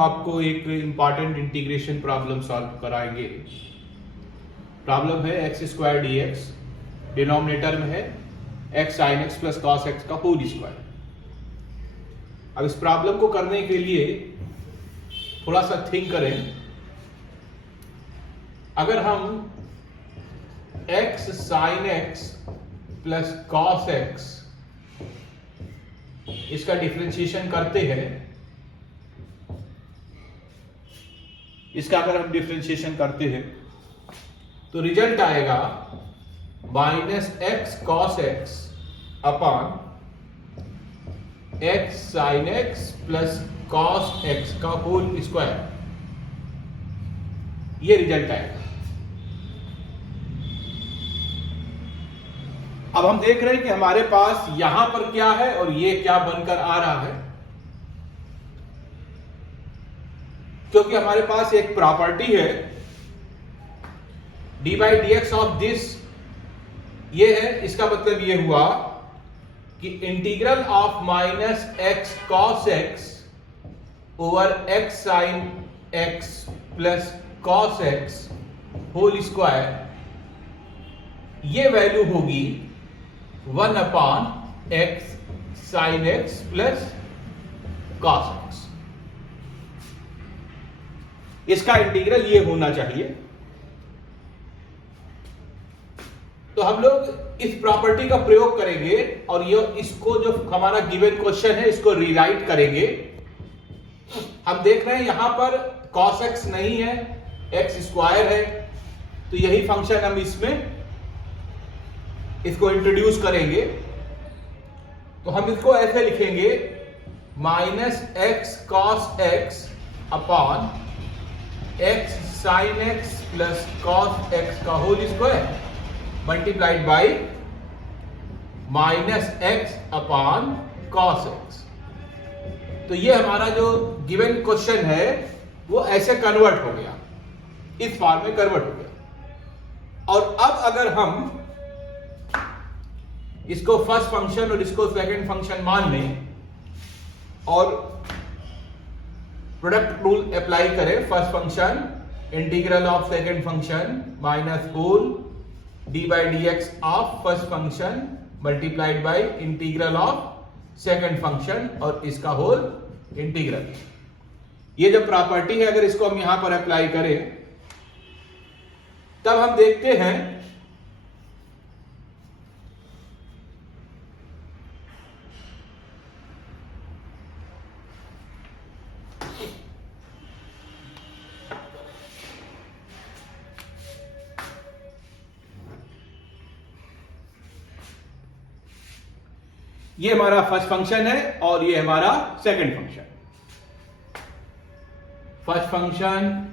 आपको एक important integration problem solve कराएंगे। प्रॉब्लम है x square D x, denominator में है x sine x plus cos x का होल स्क्वायर। अब इस प्रॉब्लम को करने के लिए थोड़ा सा थिंक करें। अगर हम x sine x plus cos X इसका डिफरेंशिएशन करते हैं, इसका अगर हम डिफरेंशिएशन करते हैं तो रिजल्ट आएगा minus x cos x upon x sine x plus cos x का होल स्क्वायर। ये रिजल्ट आएगा। अब हम देख रहे हैं कि हमारे पास यहां पर क्या है और ये क्या बनकर आ रहा है, क्योंकि हमारे पास एक प्रॉपर्टी है D by D x of this, ये है। इसका मतलब ये हुआ कि integral of minus x cos X over X sine x plus cos X whole square, ये वैल्यू होगी 1 upon x sine x plus cos X. इसका इंटीग्रल ये होना चाहिए। तो हम लोग इस प्रॉपर्टी का प्रयोग करेंगे और ये इसको जो हमारा गिवन क्वेश्चन है इसको रीराइट करेंगे। हम देख रहे हैं यहां पर cos x नहीं है, x स्क्वायर है, तो यही फंक्शन हम इसमें इसको इंट्रोड्यूस करेंगे। तो हम इसको ऐसे लिखेंगे minus x cos x upon x sine x plus cos x का whole square multiplied by minus x upon cos x. तो ये हमारा जो गिवन क्वेश्चन है वो ऐसे कन्वर्ट हो गया, इस फॉर्म में कन्वर्ट हो गया। और अब अगर हम इसको फर्स्ट फंक्शन और इसको सेकंड फंक्शन मान लें और प्रोडक्ट रूल अप्लाई करें, first function integral of second function minus whole d by D x of first function multiplied by integral of second function और इसका होल इंटीग्रल। ये जो प्रॉपर्टी है अगर इसको हम यहां पर अप्लाई करें तब हम देखते हैं ये हमारा फर्स्ट फंक्शन है और ये हमारा second function. First function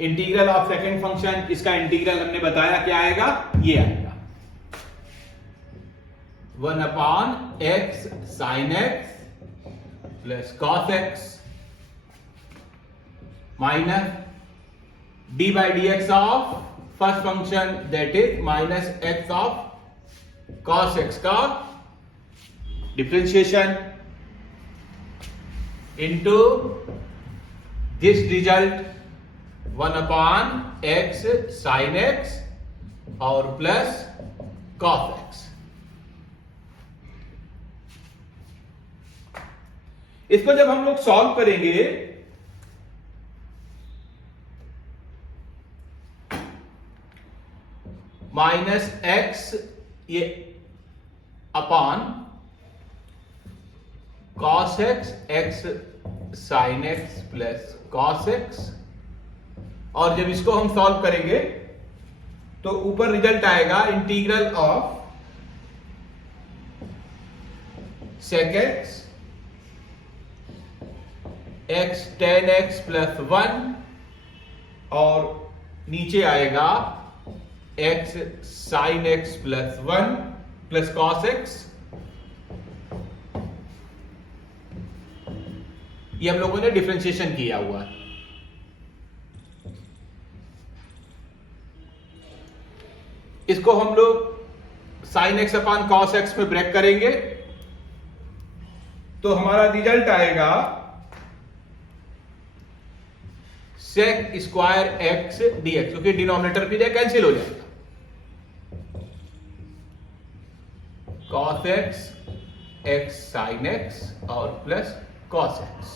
integral of second function, इसका इंटीग्रल हमने बताया क्या आएगा, ये आएगा 1 upon x sine x plus cos x minus d by D x of first function that is minus x of cos x का differentiation into this result 1 upon x sine x और plus cos x। इसको जब हम लोग solve करेंगे minus x ये upon cos x x sin x plus cos x, और जब इसको हम सॉल्व करेंगे तो ऊपर रिजल्ट आएगा integral of sec x x tan x plus 1 और नीचे आएगा x sin x plus 1 plus cos x। ये हम लोगों ने डिफरेंशिएशन किया हुआ है। इसको हम लोग sin x upon cos x में ब्रेक करेंगे तो हमारा रिजल्ट आएगा sec स्क्वायर x dx, क्योंकि डिनोमिनेटर की जगह कैंसिल हो जाएगा। cos x x sin x और प्लस cos x,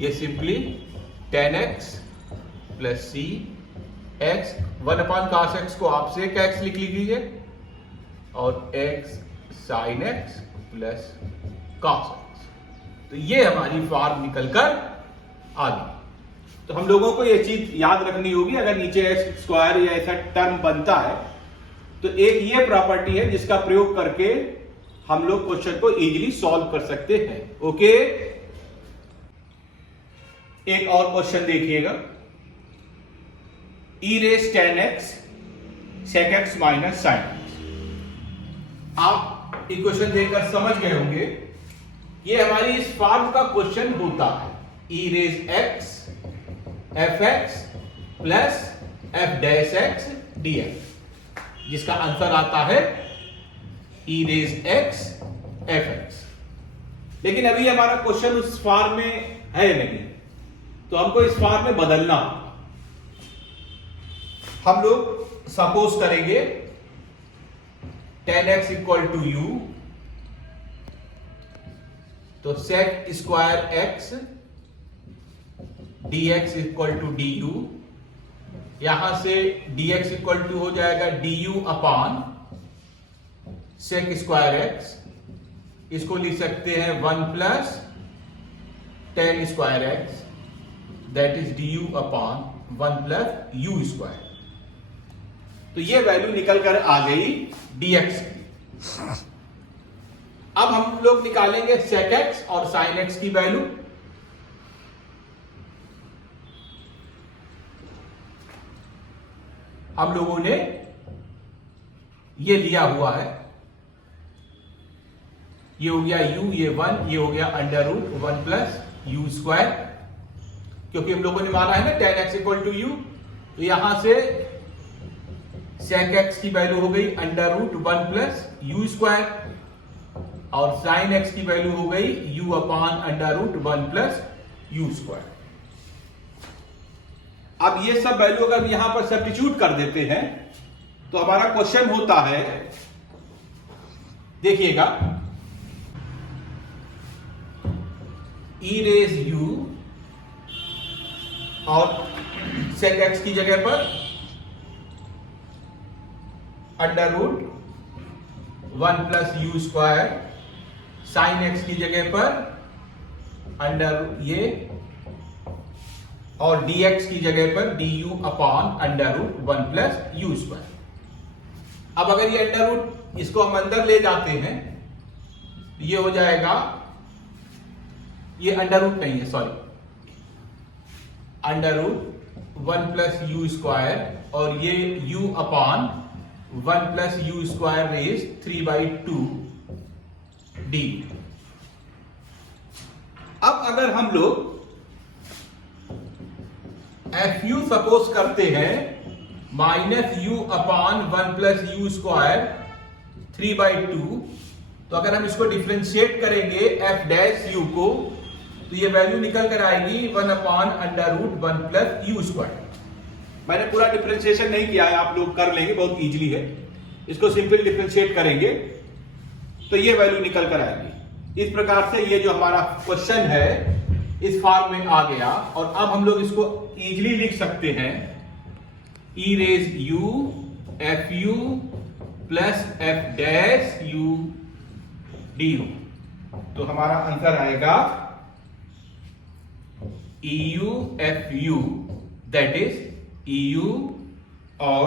ये simply tan x plus c x 1/cos x को आप sec x लिख लीजिए और x sin x plus cos x। तो ये हमारी फॉर्म निकलकर आ गई। तो हम लोगों को ये चीज याद रखनी होगी, अगर नीचे एक्स स्क्वायर या ऐसा टर्म बनता है तो एक ये प्रॉपर्टी है जिसका प्रयोग करके हम लोग क्वेश्चन को इजीली सॉल्व कर सकते हैं। ओके, एक और क्वेश्चन देखिएगा, e raise tan x sec x minus sin x। आप इक्वेशन देखकर समझ गए होंगे, ये हमारी इस फॉर्म का क्वेश्चन होता है, e raise x f x plus f dash x dx, जिसका आंसर आता है e raise x f x। लेकिन अभी हमारा क्वेश्चन उस फॉर्म में है नहीं, तो हमको इस फॉर्म में बदलना। हम लोग सपोज करेंगे tan x equal to u, तो sec square x dx equal to du, यहां से dx इक्वल टू हो जाएगा du upon sec square x, इसको लिख सकते हैं 1 plus tan square x that is du upon 1 plus u square. तो ये वैल्यू निकल कर आ गई dx की। अब हम लोग निकालेंगे sec x और sin x की वैल्यू। हम लोगों ने ये लिया हुआ है, ये हो गया u, ये 1, ये हो गया under root 1 plus u square, क्योंकि हम लोगों ने माना है ना tan x equal to u, तो यहां से sec x की वैल्यू हो गई under root 1 plus u square और sin x की वैल्यू हो गई u upon under root 1 plus u square. अब ये सब वैल्यू अगर यहां पर सब्स्टिट्यूट कर देते हैं तो हमारा क्वेश्चन होता है, देखिएगा, e रेज u और sec x की जगह पर under root 1 plus u square, sin x की जगह पर अंडर ये और dx की जगह पर du upon under root 1 plus u square. अब अगर ये अंडर रूट इसको हम अंदर ले जाते हैं, ये हो जाएगा, ये अंडर रूट नहीं है, sorry, under root 1 plus u square और ये u upon 1 plus u square raise 3/2 d। अब अगर हम लोग fu सपोज करते हैं minus u upon 1 plus u square 3/2, तो अगर हम इसको डिफरेंशिएट करेंगे f डैश u को, तो ये वैल्यू निकल कर आएगी 1 upon under root 1 plus u square. मैंने पूरा डिफरेंशिएशन नहीं किया है, आप लोग कर लेंगे, बहुत इजीली है। इसको सिंपल डिफरेंशिएट करेंगे तो ये वैल्यू निकल कर आएगी। इस प्रकार से ये जो हमारा क्वेश्चन है इस फॉर्म में आ गया, और अब हम लोग इसको इजीली लिख सकते हैं e raise u f u plus f dash u du। तो हमारा आंसर आएगा eu f u that is eu और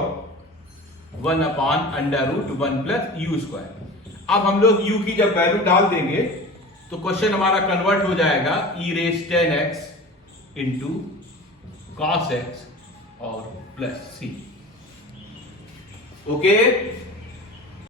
1 upon under root 1 plus u square. अब हम लोग u की जब वैल्यू डाल देंगे तो क्वेश्चन हमारा कन्वर्ट हो जाएगा e raise tan x into cos x और प्लस c। ओके।